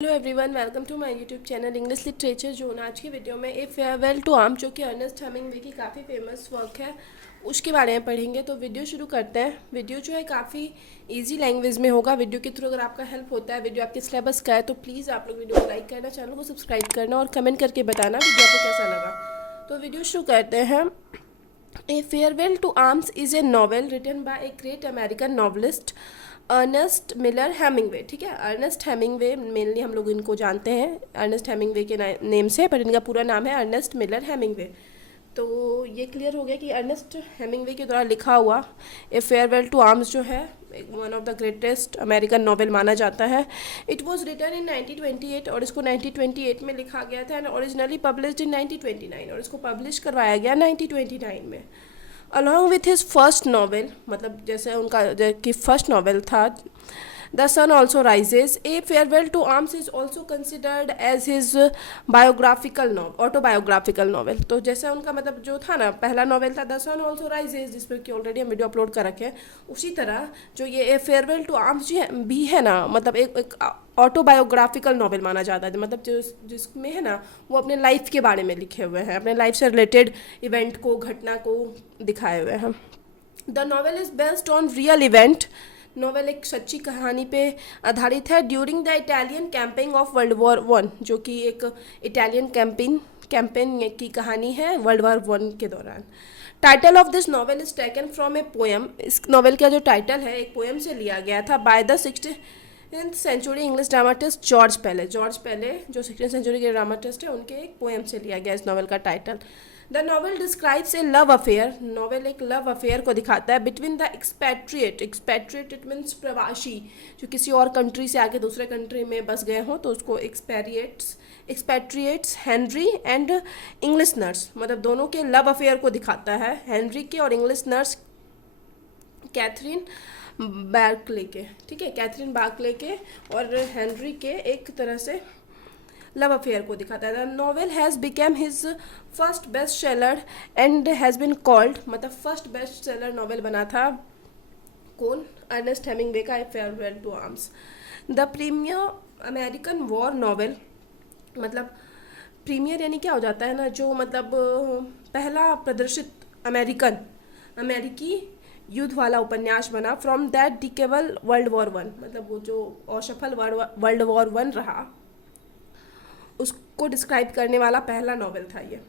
Hello everyone, welcome to my YouTube channel English literature zone. आज की video में ए farewell to arm, जो कि अर्नेस्ट हेमिंगवे की काफ़ी फेमस वर्क है, उसके बारे में पढ़ेंगे। तो वीडियो शुरू करते हैं। वीडियो जो है काफ़ी इजी लैंग्वेज में होगा। वीडियो के थ्रू अगर आपका हेल्प होता है, वीडियो आपके सिलेबस का है, तो प्लीज़ आप लोग वीडियो को लाइक करना, चैनल को सब्सक्राइब करना और कमेंट करके बताना वीडियो आपको कैसा लगा। तो वीडियो शुरू करते हैं। A farewell to arms is a novel written by a great American novelist Ernest Miller Hemingway. ठीक है, अर्नेस्ट हेमिंगवे मेनली हम लोग इनको जानते हैं अर्नेस्ट हेमिंगवे के नेम से, पर इनका पूरा नाम है अर्नेस्ट मिलर हेमिंगवे। तो ये क्लियर हो गया कि अर्नेस्ट हेमिंगवे के द्वारा लिखा हुआ ए फेयरवेल टू आर्म्स जो है one of the greatest American novel माना जाता है। इट वॉज रिटन इन 1928 और इसको 1928 में लिखा गया था, एंड ओरिजिनली पब्लिश्ड इन 1929 और इसको पब्लिश करवाया गया 1929 में। Along with his first novel, मतलब जैसे उनका कि फर्स्ट नॉवेल था The sun also Rises, A farewell to Arms is also considered as his biographical autobiographical novel. तो जैसे उनका मतलब जो था ना, पहला नॉवेल था द सन ऑल्सो राइजेज, जिस पर कि ऑलरेडी हम वीडियो अपलोड कर रखे हैं, उसी तरह जो ये ए फेयरवेल टू आर्म्स भी है ना, मतलब एक ऑटोबायोग्राफिकल नॉवेल माना जाता है। मतलब जो जिसमें है ना, वो अपने लाइफ के बारे में लिखे हुए हैं, अपने लाइफ से रिलेटेड इवेंट को, घटना को दिखाए हुए हैं। The novel is based on real event. Novel एक सच्ची कहानी पे आधारित है। During the Italian campaign of world war one, जो कि एक इटालियन कैंपेन की कहानी है वर्ल्ड वॉर वन के दौरान। Title of this novel is taken from a poem. इस नॉवेल का जो टाइटल है एक पोएम से लिया गया था by the 16th century English dramatist George Peele जो 16th सेंचुरी के ड्रामाटिस्ट है, उनके एक पोएम से लिया गया इस नॉवेल का title. The novel describes a love affair. Novel एक लव अफेयर को दिखाता है between the expatriate it means प्रवासी, जो किसी और कंट्री से आके दूसरे कंट्री में बस गए हों, तो उसको एक्सपैट्रिएट्स हेनरी एंड इंग्लिश नर्स, मतलब दोनों के लव अफेयर को दिखाता है, हेनरी के और इंग्लिश नर्स कैथरीन बार्कले के। ठीक है, कैथरीन बार्कले के और हेनरी के एक तरह से लव अफेयर को दिखाता है। The novel has became his first best seller and has been called, मतलब फर्स्ट बेस्ट सेलर नॉवेल बना था कौन, अर्नेस्ट हेमिंगवे का a farewell to arms. The premier American war novel, मतलब प्रीमियर यानी क्या हो जाता है ना, जो मतलब पहला प्रदर्शित अमेरिकी युद्ध वाला उपन्यास बना from that debacle world war one, मतलब वो जो असफल वर्ल्ड वॉर वन रहा उसको डिस्क्राइब करने वाला पहला नॉवेल था ये।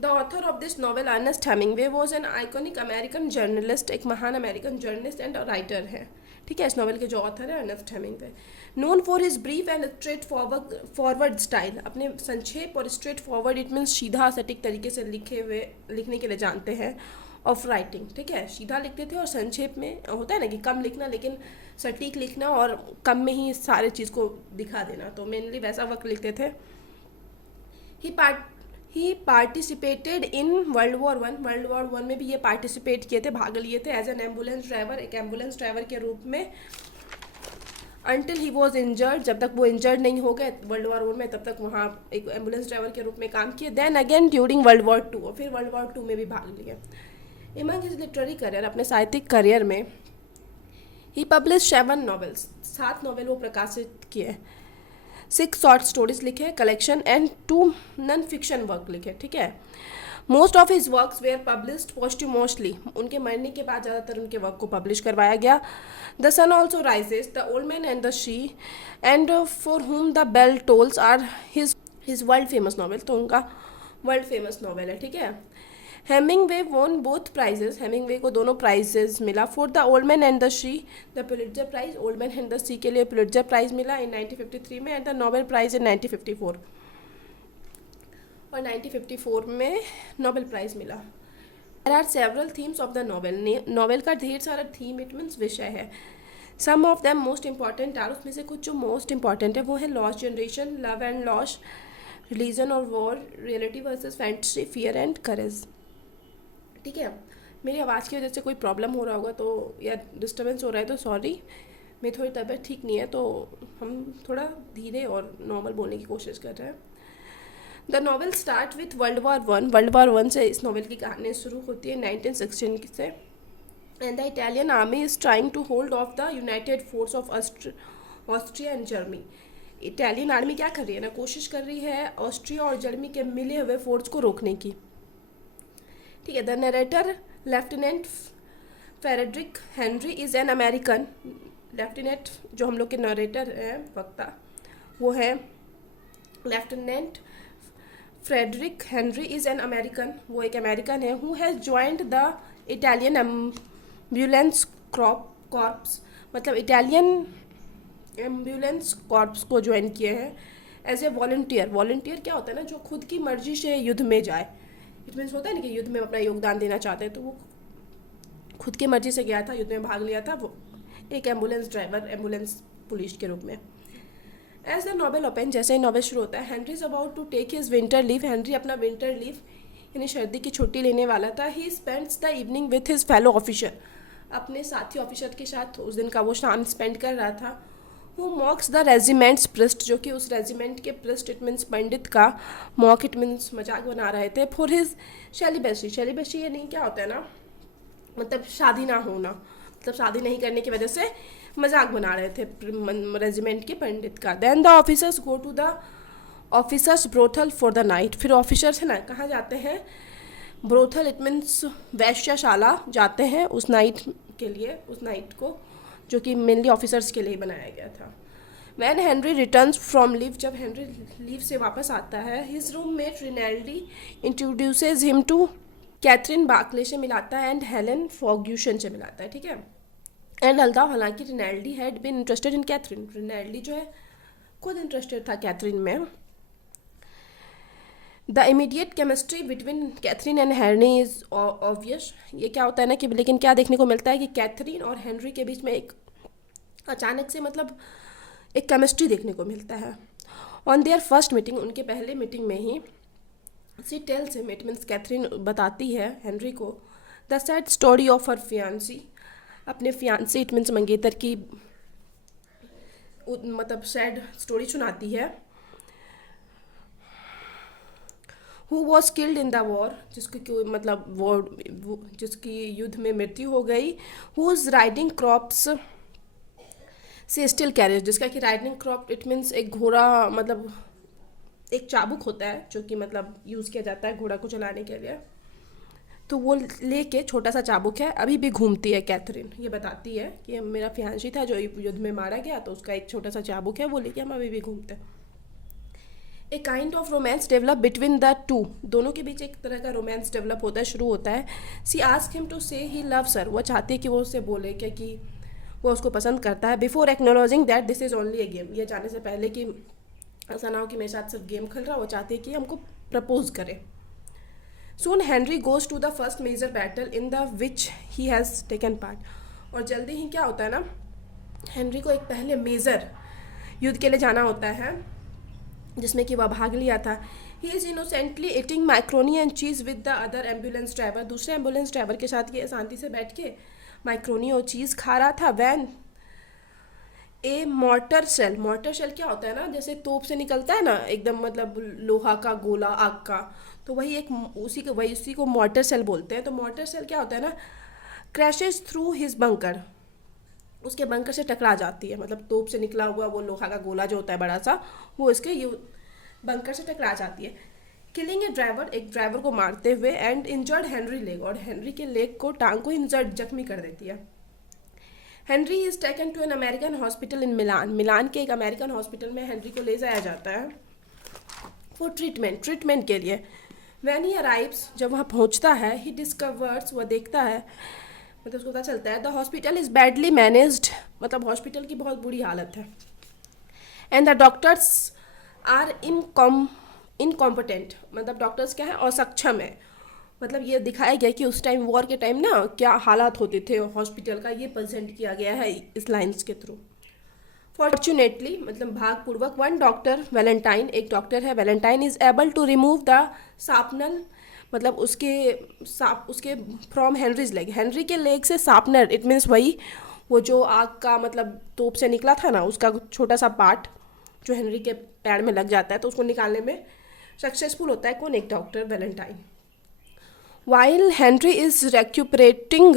The author of this novel Ernest Hemingway was an iconic American journalist, एक महान अमेरिकन जर्नलिस्ट एंड राइटर है। ठीक है, इस नॉवेल के जो ऑथर है Ernest Hemingway. Known for his brief and straightforward style, अपने संक्षेप और स्ट्रेट फॉरवर्ड इट मीन्स सीधा सटीक तरीके से लिखने के लिए जानते हैं ऑफ राइटिंग। ठीक है, सीधा लिखते थे और संक्षेप में होता है ना कि कम लिखना, लेकिन सटीक लिखना और कम में ही सारे चीज़ को दिखा देना, तो मेनली वैसा वक्त लिखते थे। He participated in world war one में भी ये पार्टिसिपेट किए थे, भाग लिए थे एज एन एम्बुलेंस ड्राइवर, एक एम्बुलेंस ड्राइवर के रूप में। अनटिल ही वॉज इंजर्ड, जब तक वो इंजर्ड नहीं हो गए वर्ल्ड वॉर वन में, तब तक वहाँ एक एम्बुलेंस ड्राइवर के रूप में काम किए। Then again during world war two, और फिर वर्ल्ड वॉर टू में भी भाग लिए। एमंग हिज लिटरेरी करियर, अपने साहित्यिक करियर में ही पब्लिश 7 नॉवेल्स, 7 नॉवेल वो प्रकाशित किए, 6 शॉर्ट स्टोरीज लिखे collection and 2 non fiction work लिखे। ठीक है, most of his works were published posthumously, उनके मरने के बाद ज़्यादातर उनके वर्क को पब्लिश करवाया गया। The sun also rises, the old man and the sea and for whom the bell tolls are his world famous novel, तो उनका वर्ल्ड फेमस नॉवेल है। ठीक है, हेमिंगवे वोन बोथ प्राइजेस, हेमिंगवे को दोनों प्राइजेस मिला। For the old man and the sea the Pulitzer prize, old man and the sea के लिए पुलिट्जर प्राइज मिला इन 1953 में, and the Nobel prize in 1954, और 1954 में नोबेल प्राइज मिला। There are several themes of the novel, novel का ढेर सारा थीम इट मीन्स विषय है। Some of them most important are, उसमें से कुछ जो मोस्ट इंपॉर्टेंट है वो है lost generation, love and loss, religion और war, reality versus fantasy, fear and courage. ठीक है, मेरी आवाज़ की वजह से कोई प्रॉब्लम हो रहा होगा तो या डिस्टर्बेंस हो रहा है तो सॉरी, मेरी थोड़ी तबीयत ठीक नहीं है, तो हम थोड़ा धीरे और नॉर्मल बोलने की कोशिश कर रहे हैं। The novel start with world war one से इस नॉवेल की कहानी शुरू होती है 1916 से, and the Italian army is trying to hold off the united force of Austria and Germany. Italian army क्या कर रही है ना, कोशिश कर रही है ऑस्ट्रिया और जर्मनी के मिले हुए फोर्स को रोकने की। ठीक है। The narrator lieutenant Frederic Henry is an American. Lieutenant जो हम लोग के नरेटर हैं वक्ता, वो है lieutenant Frederic Henry is an American, वो एक अमेरिकन है। Who has joined the Italian ambulance corps, मतलब इटालियन एम्बुलेंस कॉर्प्स को ज्वाइन किए हैं एज ए वॉलंटियर। वॉलंटियर क्या होता है ना, जो खुद की मर्जी से युद्ध में जाए। इट मीन्स होता है ना कि युद्ध में अपना योगदान देना चाहते हैं, तो वो खुद की मर्जी से गया था, युद्ध में भाग लिया था, वो एक एम्बुलेंस ड्राइवर, एम्बुलेंस पुलिस के रूप में। एज द नॉवेल ओपन, जैसे ही नॉवेल शुरू होता है, Henry is about to take his winter leave. Henry अपना विंटर लीव यानी सर्दी की छुट्टी लेने वाला था। He spends the evening with his fellow officer, अपने साथी ऑफिसर के साथ उस दिन का वो शाम स्पेंड कर रहा था। हु मॉक्स द रेजिमेंट्स प्रिस्ट, जो कि उस रेजिमेंट के प्रिस्ट इट मीन्स पंडित का मॉक इट मीन्स मजाक बना रहे थे। फॉर हिज सेलिबेसी, सेलिबेसी ये नहीं क्या होता है ना, मतलब शादी ना होना, मतलब शादी नहीं करने की वजह से मजाक बना रहे थे रेजिमेंट के पंडित का। Then the officers go to the officers brothel for the night. फिर ऑफिसर्स है ना कहाँ जाते हैं, ब्रोथल इट मीन्स वैश्यशाला जाते हैं उस नाइट के लिए, उस नाइट को जो कि मेनली ऑफिसर्स के लिए बनाया गया था। When Henry returns from leave, जब हेनरी लीव से वापस आता है, his roommate Rinaldi introduces him to Catherine Barkley से मिलाता है एंड हेलेन फॉर्ग्यूसन से मिलाता है। ठीक है। एंड अल्ताफ, हालांकि Rinaldi had been interested in Catherine, Rinaldi जो है खुद इंटरेस्टेड था कैथरीन में। The immediate chemistry between Catherine and Henry is obvious. ये क्या होता है ना कि लेकिन क्या देखने को मिलता है कि कैथरीन और हेनरी के बीच में एक अचानक से मतलब एक केमिस्ट्री देखने को मिलता है। ऑन देयर फर्स्ट मीटिंग, उनके पहले मीटिंग में ही, she tells him, it means Catherine बताती है हेनरी को, the sad story of her fiance, अपने फियांसी इट मीन्स मंगेतर की मतलब सैड स्टोरी सुनाती है। Who was killed in the war, जिसको मतलब वॉर जिसकी युद्ध में मृत्यु हो गई। Whose riding crops she still carries, जिसका कि राइडिंग क्रॉप इट मीन्स एक घोड़ा, मतलब एक चाबुक होता है जो कि मतलब यूज़ किया जाता है घोड़ा को चलाने के लिए, तो वो लेके छोटा सा चाबुक है, अभी भी घूमती है कैथरीन। ये बताती है कि मेरा फियांसी था जो युद्ध में मारा गया, तो उसका एक छोटा सा चाबुक है, वो लेके हम अभी भी घूमते हैं। A kind of romance develop between the two, दोनों के बीच एक तरह का रोमांस डेवलप होता है, शुरू होता है। सी आस्क हिम टू से ही लव्स हर, वो चाहती है कि वो उससे बोले क्या कि वो उसको पसंद करता है। Before acknowledging that this is only A game, ये जाने से पहले कि ऐसा ना हो कि मेरे साथ सिर्फ गेम खेल रहा, वो चाहती है कि हमको प्रपोज करे। Soon Henry goes to the first major battle in the which he has taken part, और जल्दी ही क्या होता है ना, हेनरी को एक पहले मेजर युद्ध के लिए जाना होता है जिसमें कि वह भाग लिया था। He is innocently eating macaroni and cheese with the other ambulance driver, दूसरे एम्बुलेंस ड्राइवर के साथ ये शांति से बैठ के मैक्रोनी और चीज़ खा रहा था। When a mortar shell, mortar shell क्या होता है ना, जैसे तोप से निकलता है ना एकदम मतलब लोहा का गोला आग का, तो वही एक उसी को मॉर्टर शेल बोलते हैं। तो मॉर्टर शेल क्या होता है ना, क्रैशेज थ्रू हिज बंकर, उसके बंकर से टकरा जाती है, मतलब तोप से निकला हुआ वो लोहा का गोला जो होता है बड़ा सा, वो इसके बंकर से टकरा जाती है। किलिंग ए ड्राइवर, एक ड्राइवर को मारते हुए, एंड इंजर्ड हेनरी लेग, और हेनरी के लेग को, टांग को इंजर्ड जख्मी कर देती है। Henry is taken to an American hospital in Milan, Milan के एक अमेरिकन हॉस्पिटल में हेनरी को ले जाया जाता है फॉर ट्रीटमेंट के लिए। वैन ही अराइव्स, जब वहाँ पहुँचता है, ही डिस्कवर्स, वह देखता है, मतलब उसको पता चलता है the hospital is badly managed, मतलब हॉस्पिटल की बहुत बुरी हालत है। And the doctors are incompetent, मतलब डॉक्टर्स क्या है, असक्षम है। मतलब ये दिखाया गया कि उस टाइम वॉर के टाइम ना क्या हालात होते थे हॉस्पिटल का, ये प्रेजेंट किया गया है इस लाइन्स के थ्रू। फॉर्चुनेटली, मतलब भागपूर्वक, वन डॉक्टर वैलेंटाइन, एक डॉक्टर है Valentine, is able to remove the shrapnel, मतलब उसके फ्रॉम हेनरीज लेग, हेनरी के लेग से शार्पनर इट मीन्स वही वो जो आग का मतलब तोप से निकला था ना, उसका छोटा सा पार्ट जो हेनरी के पैर में लग जाता है, तो उसको निकालने में सक्सेसफुल होता है कौन, एक doctor Valentine. While Henry is recuperating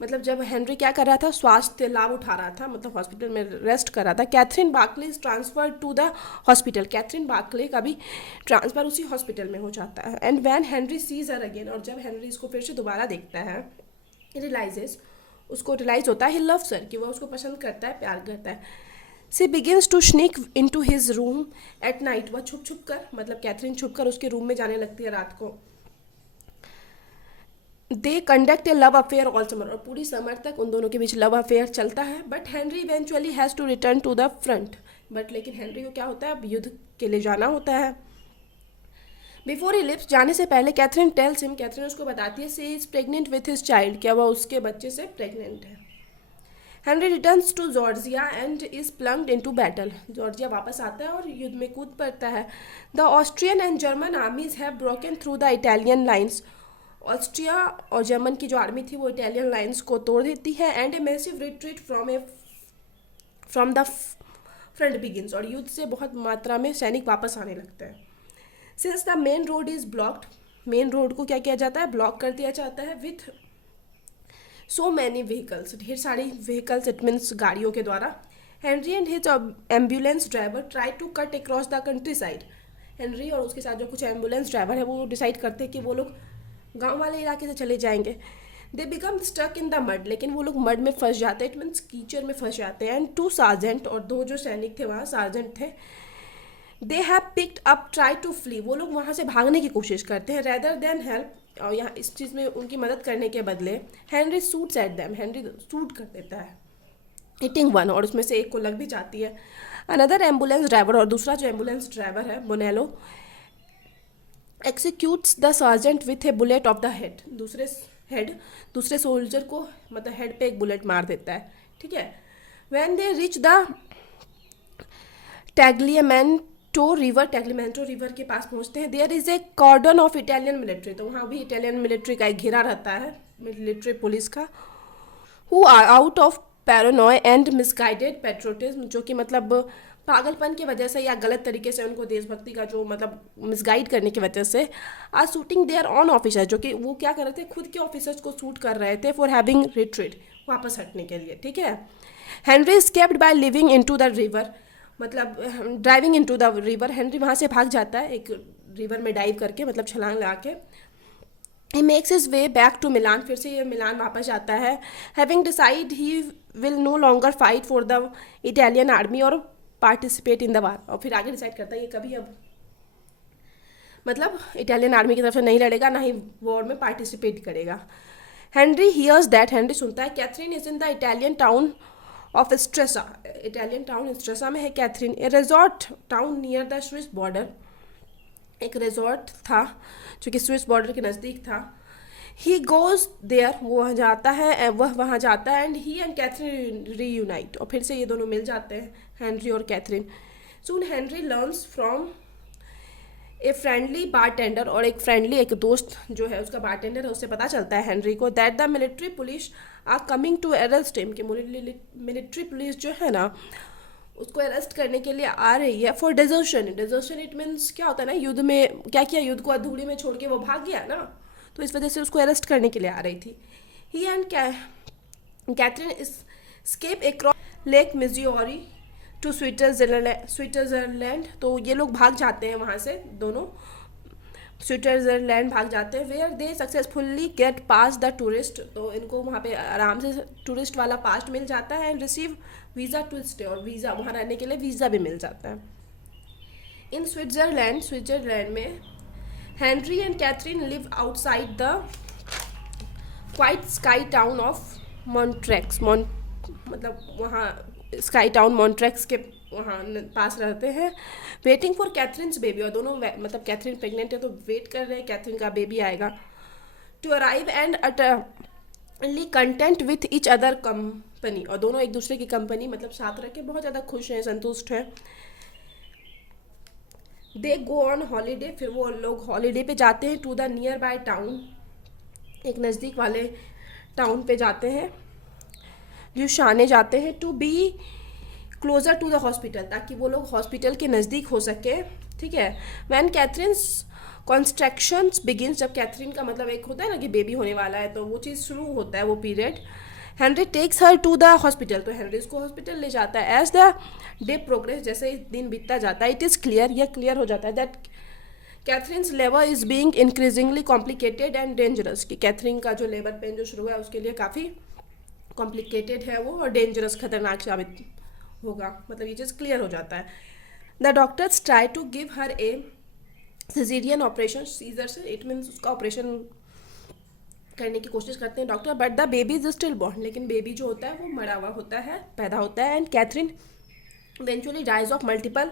मतलब जब हेनरी क्या कर रहा था, स्वास्थ्य लाभ उठा रहा था, मतलब हॉस्पिटल में रेस्ट कर रहा था, Catherine Barkley is transfer to the hospital, Catherine Barkley का भी ट्रांसफ़र उसी हॉस्पिटल में हो जाता है। And when Henry sees her again, और जब हेनरी इसको फिर से दोबारा देखता है, रियलाइजेस, उसको रियलाइज़ होता है ही लव्स हर, कि वह उसको पसंद करता है, प्यार करता है। She begins to sneak into his room at night, वह छुप छुप कर, मतलब कैथरीन छुप कर उसके रूम में जाने लगती है रात को। They conduct a love affair all summer, और पूरी समर तक उन दोनों के बीच लव अफेयर चलता है। But Henry eventually has to return to the front, but लेकिन हेनरी को क्या होता है, अब युद्ध के लिए जाना होता है। बिफोर ही लिप्स, जाने से पहले कैथरीन टेल्स हिम, कैथरीन उसको बताती है, she is pregnant with his child, क्या वह उसके बच्चे से प्रेग्नेंट है। Henry returns to Georgia and is plunged into battle, Georgia वापस आता है और युद्ध में कूद पड़ता है। The Austrian and German armies have broken through the Italian lines, Austria और जर्मन की जो आर्मी थी वो इटालियन लाइन्स को तोड़ देती है। And a massive retreat from the front begins, और युद्ध से बहुत मात्रा में सैनिक वापस आने लगते हैं। Since the main road is blocked, main road को क्या किया जाता है, ब्लॉक कर दिया जाता है विथ सो मैनी व्हीकल्स, ढेर सारी व्हीकल्स, इट मीन्स गाड़ियों के द्वारा। Henry and his ambulance driver try to cut across the countryside, Henry और उसके साथ जो कुछ एम्बुलेंस ड्राइवर है वो डिसाइड करते हैं कि वो लोग गांव वाले इलाके से चले जाएंगे। They become stuck in the mud, लेकिन वो लोग मड में फंस जाते हैं, इट मीन्स कीचड़ में फंस जाते हैं। एंड टू सार्जेंट, और दो जो सैनिक थे वहाँ सार्जेंट थे, they have picked up try to flee, वो लोग वहाँ से भागने की कोशिश करते हैं। रेदर देन हेल्प, और यहाँ इस चीज़ में उनकी मदद करने के बदले Henry shoots at them, Henry shoot कर देता है, हिटिंग वन, और उसमें से एक को लग भी जाती है। अनदर एम्बुलेंस ड्राइवर, और दूसरा जो एम्बुलेंस ड्राइवर है Bonello, executes the sergeant with a bullet of the head, दूसरे सोल्जर को मतलब हेड पे एक बुलेट मार देता है, ठीक है। When they reach the Tagliamento river के पास पहुंचते हैं, there is a cordon of Italian military, तो वहाँ भी इटालियन मिलिट्री का एक घेरा रहता है, मिलिट्री पुलिस का। Who are out of paranoia and misguided patriotism, जो कि मतलब पागलपन की वजह से या गलत तरीके से उनको देशभक्ति का जो मतलब मिसगाइड करने की वजह से, are shooting their own officer, जो कि वो क्या कर रहे थे, खुद के ऑफिसर्स को शूट कर रहे थे फॉर हैविंग रिट्रीट, वापस हटने के लिए, ठीक है। Henry escaped by living into the river, मतलब driving into the river, Henry वहाँ से भाग जाता है एक रिवर में डाइव करके, मतलब छलांग लगा के। He makes his way back to Milan, फिर से ये मिलान वापस जाता है। Having decide he will no longer fight for the Italian army और पार्टिसिपेट इन द वार, और फिर आगे डिसाइड करता है ये कभी अब मतलब इटालियन आर्मी की तरफ से नहीं लड़ेगा, ना ही वॉर में पार्टिसिपेट करेगा। हेनरी हियर्स दैट, हेनरी सुनता है Catherine is in the Italian town of Stresa, Italian town Stresa में है Catherine, a resort town near the Swiss border, एक रिजॉर्ट था जो कि स्विस बॉर्डर के नज़दीक था। ही गोज देयर, वो वहाँ जाता है, वह वहाँ जाता है। And he and Catherine reunite, और फिर से ये दोनों मिल जाते हैं, हेनरी और Catherine. Soon Henry learns from a friendly bartender, और एक दोस्त जो है उसका बारटेंडर है, उससे पता चलता है हेनरी को, that the military police are coming to arrest him, कि मिलिट्री पुलिस जो है ना उसको अरेस्ट करने के लिए आ रही है for desertion. Desertion it means क्या होता है ना, युद्ध में क्या किया, युद्ध को अधूरी में छोड़ के वो भाग गया ना, तो इस वजह से उसको अरेस्ट करने के लिए आ रही थी। He and Catherine escape across lake Maggiore to Switzerland, तो ये लोग भाग जाते हैं वहाँ से, दोनों स्विट्ज़रलैंड भाग जाते हैं। Where they successfully get pass the tourist, तो इनको वहाँ पे आराम से टूरिस्ट वाला पास मिल जाता है। And receive visa to stay, और वीज़ा वहाँ रहने के लिए वीज़ा भी मिल जाता है। इन स्विट्ज़रलैंड में Henry and Catherine live outside the quiet sky town of Montreux, मतलब वहाँ स्काई टाउन मॉन्ट्रेक्स के वहाँ पास रहते हैं। वेटिंग फॉर कैथरीन्स बेबी, और दोनों मतलब कैथरीन प्रेग्नेंट है तो वेट कर रहे हैं कैथरीन का बेबी आएगा। To arrive and utterly content with each other company, और दोनों एक दूसरे की कंपनी मतलब साथ रह के बहुत ज़्यादा खुश हैं, संतुष्ट हैं। दे गो ऑन हॉलीडे, फिर वो लोग हॉलीडे पे जाते हैं। To the nearby town, एक नज़दीक वाले टाउन पे जाते हैं, ल्यूशाने जाते हैं। To be closer to the hospital, ताकि वो लोग हॉस्पिटल के नज़दीक हो सके। ठीक है। वैन कैथरीन्स कॉन्स्ट्रक्शंस बिगिंस, जब कैथरीन का मतलब एक होता है ना कि बेबी होने वाला है, तो वो चीज़ शुरू होता है, वो period. Henry takes her to the hospital, तो हेनरी उसको हॉस्पिटल ले जाता है। एज द डे प्रोग्रेस, जैसे ही दिन बीतता जाता है, इट इज़ क्लियर, यह क्लियर हो जाता है that Catherine's labour is being increasingly complicated and dangerous, कि कैथरीन का जो लेबर पेन जो शुरू है उसके लिए काफ़ी कॉम्प्लिकेटेड है वो, और डेंजरस, खतरनाक साबित होगा, मतलब ये चीज़ क्लियर हो जाता है। The doctors try to give her a caesarean operation, caesar से इट मीन्स उसका ऑपरेशन करने की कोशिश करते हैं doctor, but the baby is stillborn, लेकिन बेबी जो होता है वो मरा हुआ होता है, पैदा होता है। And Catherine eventually dies of multiple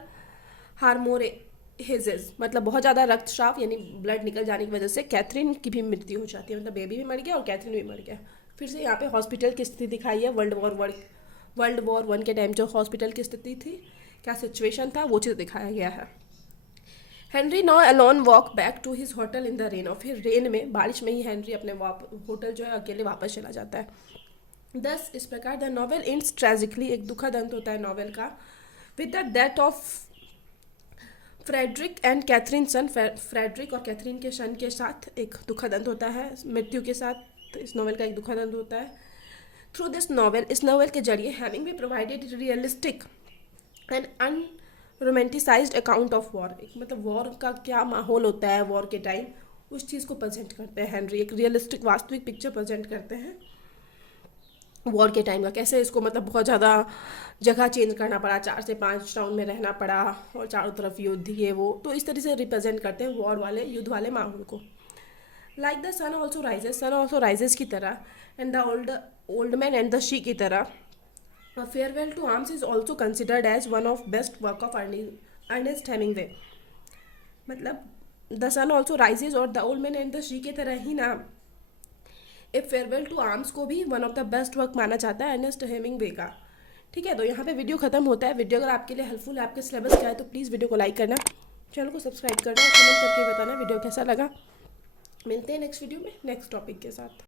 haemorrhages, मतलब बहुत ज़्यादा रक्तस्राव यानी ब्लड निकल जाने की वजह से कैथरीन की भी मृत्यु हो जाती है, मतलब बेबी भी मर गया और कैथरीन भी मर गया। फिर से यहाँ पे हॉस्पिटल की स्थिति दिखाई है, वर्ल्ड वॉर 1 के टाइम जो हॉस्पिटल की स्थिति थी, क्या सिचुएशन था, वो चीज़ दिखाया गया है। Henry now alone walk back to his hotel in the rain, और फिर रेन में, बारिश में ही हेनरी अपने होटल जो है अकेले वापस चला जाता है। दस इस प्रकार द नॉवेल एंड्स ट्रेजिकली, एक दुखद अंत होता है नॉवेल का, with the death of Frederic and Catherine son, Frederic और कैथरीन के सन के साथ एक दुखद अंत होता है, मृत्यु के साथ इस नॉवेल का एक दुखद अंत होता है। थ्रू दिस नॉवेल, इस नॉवेल के जरिए Hemingway provided realistic and romanticised account of war, एक मतलब वॉर का क्या माहौल होता है वॉर के टाइम, उस चीज़ को प्रेजेंट करते हैं हेनरी, एक रियलिस्टिक वास्तविक पिक्चर प्रेजेंट करते हैं वॉर के टाइम का, कैसे इसको मतलब बहुत ज़्यादा जगह चेंज करना पड़ा, 4 से 5 टाउन में रहना पड़ा और चारों तरफ युद्ध ये वो, तो इस तरह से रिप्रेजेंट करते हैं वॉर वाले, युद्ध वाले माहौल को। Like the sun also rises, sun also rises की तरह, and the old man and the sea की तरह, A Farewell to Arms is also considered as one of best work of Ernest Hemingway, मतलब द सन ऑल्सो राइजेज और the old man and the sea की तरह ही ना, ए farewell to arms को भी one of the best work माना जाता है अर्नेस्ट हेमिंगवे का। ठीक है, तो यहाँ पे वीडियो खत्म होता है। वीडियो अगर आपके लिए हेल्पफुल है, आपके सिलेबस का है, तो प्लीज़ वीडियो को लाइक करना, चैनल को सब्सक्राइब करना और कमेंट करके बताना वीडियो कैसा लगा। मिलते हैं नेक्स्ट वीडियो में नेक्स्ट टॉपिक के साथ।